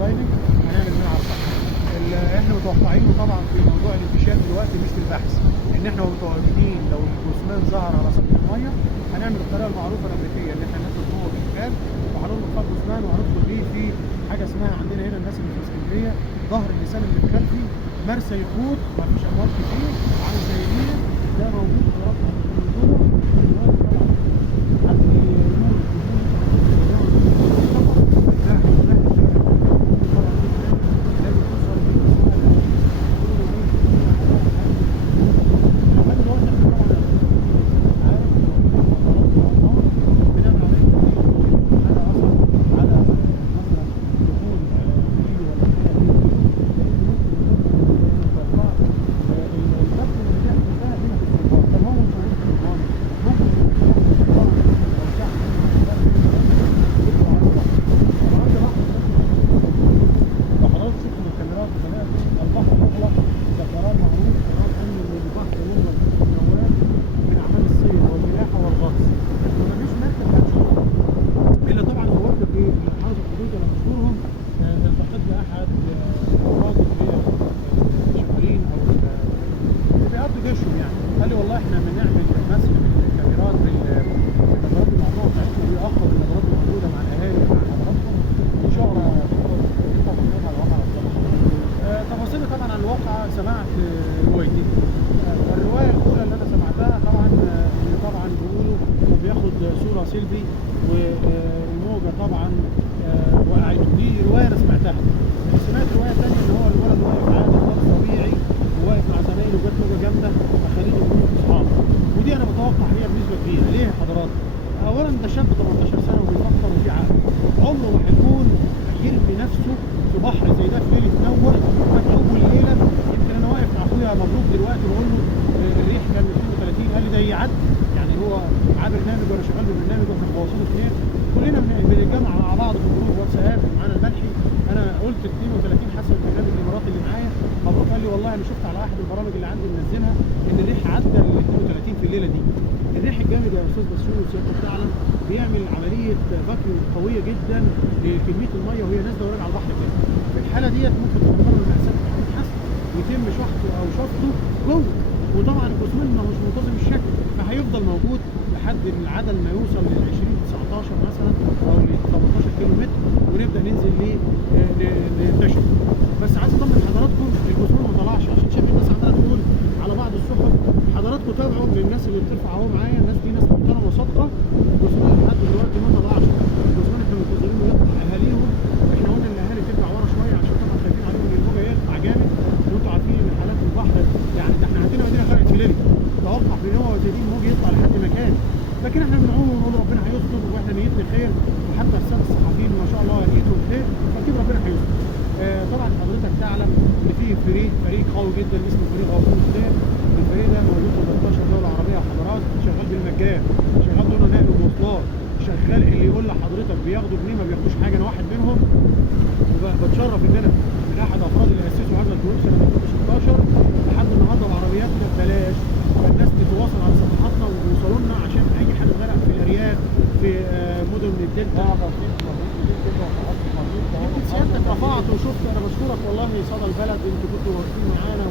دايفنج هنعمل منها على الصح. احنا متوقعينه طبعا في موضوع الانتشار دلوقتي مش في البحث، ان احنا متواجدين لو الجثمان ظهر على سطح الميه هنعمل الطريقه المعروفه الامريكيه اللي احنا ننزل جوه بالكال وهنربط خط جثمان وهندخل بيه في حاجه اسمها عندنا هنا الناس اللي في اسكندريه ظهر اللسان اللي الخلفي مرسى يخوت مفيش امواج كتير عامل زي النيل ده موجود في ربط سمعت روايتين. الروايه الاولى اللي انا سمعتها طبعا بيقولوا بياخد صوره سيلفي والموجه طبعا وقعته. دي روايه انا سمعتها. سمعت روايه ثانيه ان هو الولد واقف عادي خالص طبيعي وواقف مع زمايله وجت موجه جامده فخليته يكونوا اصحاب. ودي انا متوقع هي بنسبه كبيره. ليه يا حضرات؟ اولا ده شاب 18 سنه وبيفكر وفي عقل، عمره ما هيكون يرمي نفسه في بحر زي ده في ليله نوح اول ليله. يمكن انا واقف مع اخويا مبروك دلوقتي بقول له الريح كان 32 قال لي ده يعدي يعني هو معاه برنامج وانا شغال ببرنامج واحنا مبوظين اثنين كلنا بنتجمع مع بعض في جروب واتساب معانا الملحي. انا قلت 32 حسب البرنامج الاماراتي اللي معايا. مبروك قال لي والله انا شفت على احد البرامج اللي عندي منزلها ان الريح عدى ال 32 في الليله دي. الريح الجامد يا استاذ بسيونس سيادتك تعلم بيعمل عمليه فاكيوم قويه جدا لكميه الميه وهي نازله وراجعه على البحر تاني. في الحاله ديت ممكن تفكر المأساة تتحسن ويتم شحطه او شفطه جوه. وطبعا الجثمان مش منتظم الشكل فهيفضل موجود لحد العدل ما يوصل ل 2019 مثلا او ل 18 كيلو متر ونبدا ننزل ليه ننتشر. بس عايز اطمن حضراتكم الجثمان ما طلعش عشان شايف الناس عماله تقول على بعض السحب. حضراتكم تابعوا للناس اللي بترفع اهو معايا، الناس دي ناس محترمه وصادقه. الجثمان لحد دلوقتي ما طلعش. الجثمان احنا منتظرينه يطلع اهاليهم. احنا قلنا ان الاهالي ترجع ورا شويه عشان طبعا خايفين عليهم ان الموجه يقطع جامد وانتوا عارفين ان حالات البحر يعني ده احنا عندنا مدينه غرقت في ليله. توقع في ان هو زي دي الموج يطلع لحد مكان. لكن احنا بنعوم ونقول ربنا هيستر واحنا نيتنا خير وحتى الساده الصحفيين ما شاء الله نيتهم خير فاكيد ربنا هيستر. طبعا حضرتك تعلم ان في فريق قوي جدا اسمه فريق غواصين الخير. الفريق ده موجود في 13 دوله عربيه وحضارات شغال بالمجان، شغال دون نقل ومواصلات، شغال اللي يقول لحضرتك بياخدوا جنيه ما بياخدوش حاجه. انا واحد منهم وبتشرف ان انا من احد افراد اللي اسسوا هذا الجروب سنه 2016 لحد النهارده بعربياتنا ببلاش. فالناس تتواصل على صفحاتنا ويوصلوا لنا عشان اي حد غرق في الارياف في مدن الدلتا. يمكن سيادتك رفعت وشفت. انا بشكرك والله صدى البلد انتوا كنتوا واقفين معانا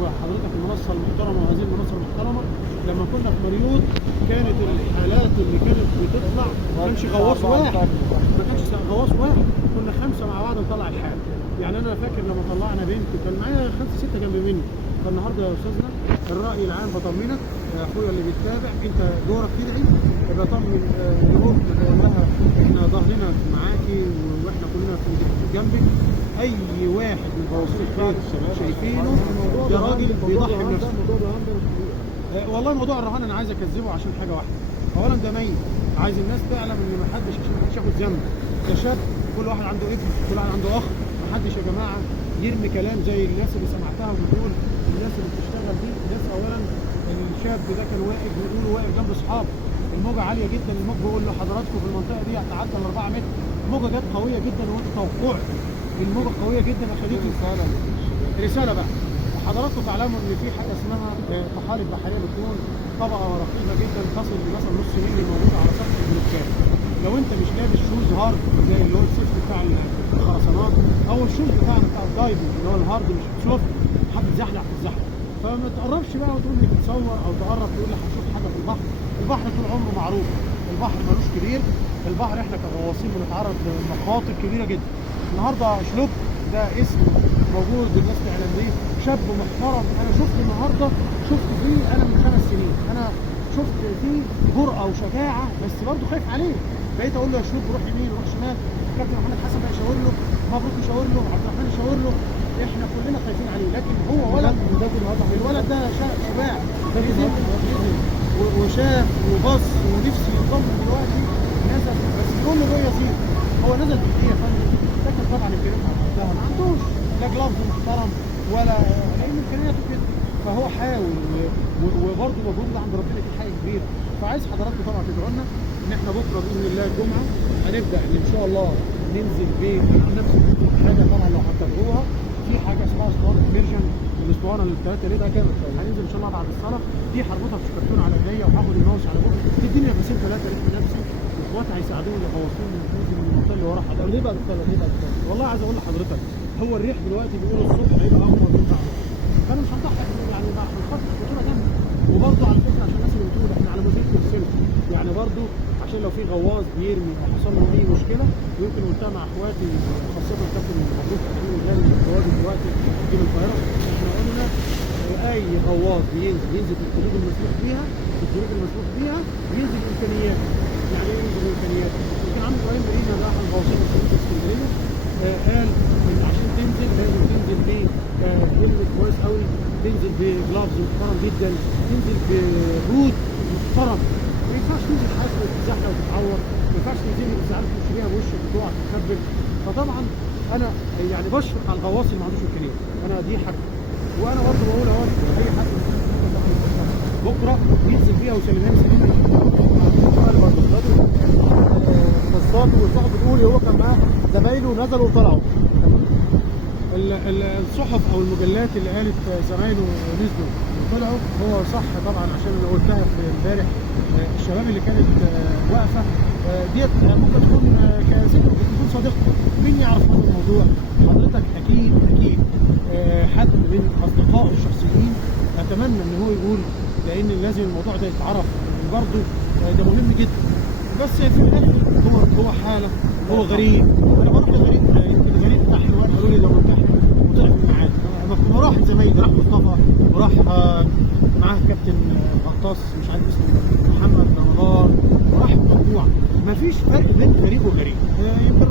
وحضرتك المنصه المحترمه وهذه المنصه المحترمه. لما كنا في مريوط كانت الحالات اللي كانت بتطلع ما كانش غواص واحد، ما كانش غواص واحد، كنا 5 مع بعض نطلع الحال. يعني انا فاكر لما طلعنا بنت كان معايا 5 6 جنب مني. فالنهارده يا استاذنا الراي العام بطمنك يا اخويا اللي بيتابع انت دورك تدعي بطمن الام لها احنا ظهرنا معاكي واحنا كلنا في جنبك. اي واحد من غواصين الخير شايفينه ده راجل بيضحي بنفسه. والله موضوع الرهان انا عايز اكذبه عشان حاجه واحده. اولا ده ميت، عايز الناس تعلم ان ما حدش عشان ما حدش ياخد ذنب. ده شاب كل واحد عنده ابن كل واحد عنده اخ. ما حدش يا جماعه يرمي كلام زي الناس اللي سمعتها وبتقول الناس اللي بتشتغل دي. الناس اولا الشاب ده كان واقف بيقولوا واقف جنب اصحابه. الموجه عاليه جدا، الموج بيقول لحضراتكم في المنطقه دي هتعدى ال 4 متر. الموجه جت قويه جدا وانت توقعت الموجه قويه جدا اخدتي رساله بقى. وحضراتكم تعلموا ان في حاجه اسمها طحالب بحريه بتكون طبقه رقيقه جدا تصل لمثلا نص مللي موجوده على سطح البلوكات. لو انت مش لابس شوز هارد زي اللي هو السيفتي بتاع الخرسانات درايفنج اللي هو الهارد مش سوفت، هتتزحلق هتتزحلق. فما تقربش بقى وتقول لي بتصور او تقرب تقول لي هتشوف حاجه في البحر. البحر طول عمره معروف، البحر ملوش كبير. البحر احنا كغواصين بنتعرض لمخاطر كبيره جدا. النهارده شلوب ده اسم موجود والناس تعلم بيه، شاب محترم. انا شفت النهارده، شفت فيه انا من 5 سنين، انا شفت فيه جرأة وشجاعة، بس برضه خايف عليه. بقيت اقول له يا شلوب روح يمين روح شمال، كابتن محمد حسن بقى يشاور له، مبروك يشاور له، عبد الرحمن يشاور له، احنا كلنا خايفين عليه. لكن هو ولد، الولد ده شجاع، نزل وشاف وبص ونفسي يطمن دلوقتي، نزل بس كل ده يصير. هو نزل بايديه يا فندم، لكن طبعا الجريمه وقتها ما عندوش لا جلافز محترم ولا، لان امكانياته كده. فهو حاول وبرضه مجهود عند ربنا في حاجه كبيره. فعايز حضراتكم طبعا تدعوا لنا ان احنا بكره باذن الله الجمعه هنبدا ان شاء الله ننزل بنفس الحاجه. طبعا لو هتتابعوها في حاجه اسمها اسطوانه اميرجن، الاسطوانه اللي ب3 لتر كامل، هننزل ان شاء الله بعد الصلاه. دي هربطها في شكرتون على ايديا وهاخد الماوس على بكره، تديني نفسين 3 لتر نفسي، واخواتي هيساعدوني يخلصوني من المنطقه اللي ورا حضرتك. ليه بعد الصلاه؟ ليه بعد الصلاه؟ والله عايز اقول لحضرتك، هو الريح دلوقتي بيقولوا الصبح هيبقى اقوى من بعد، فانا مش هنضحك يعني مع الخط الخطوره جنبي. وبرضه على فكره عشان الناس اللي بتقول احنا على مزيد السلك، يعني برضه عشان لو في غواص بيرمي او حصل له اي مشكله، ويمكن قلتها مع اخواتي خاصه كابتن مبروك احمد الغالي الجواد دلوقتي في القاهره، احنا قلنا اي غواص ينزل في الحدود المسموح بيها، في الظروف المسموح بيها، ينزل بامكانياته. يعني ايه ينزل بامكانياته؟ يمكن عم ابراهيم مرينا ده احد الغواصين في اسكندريه، قال ان عشان تنزل لازم تنزل بهلمت كويس قوي، تنزل بجلافز محترم جدا، تنزل ببوت محترم. ما ينفعش تنزل حاسه وتتزحلق وتتعور، ما ينفعش تنزل انت عارف تمشي بيها بوشك وتقع تتخبل. فطبعا انا يعني بشفق على الغواص اللي ما عندوش امكانيات، انا دي حاجه. وانا برضه بقول اهو اي حد بكره ينزل بيها وسلمها لي سليمه بصات والصحف بتقول هو كان معاه زمايله نزلوا وطلعوا. الصحف او المجلات اللي قالت زمايله نزلوا وطلعوا هو صح طبعا، عشان اللي قلتها في امبارح الشباب اللي كانت واقفه ديت ممكن تكون كست تكون صديقتي، مين يعرف عن الموضوع؟ حضرتك اكيد حد من اصدقائه الشخصيين اتمنى ان هو يقول، لان لازم الموضوع ده يتعرف وبرضه ده مهم جدا. بس في الاخر هو حاله، هو غريب. انا برضه غريب، يمكن الغريب بتاع حلوان قالوا لي لو انتحر وطلع من الميعاد. وراح زمايلي، راح مصطفى وراح معاه كابتن غطاس مش عارف اسمه محمد رمضان، وراح مجموعه. مفيش فرق بين غريب وغريب. يمكن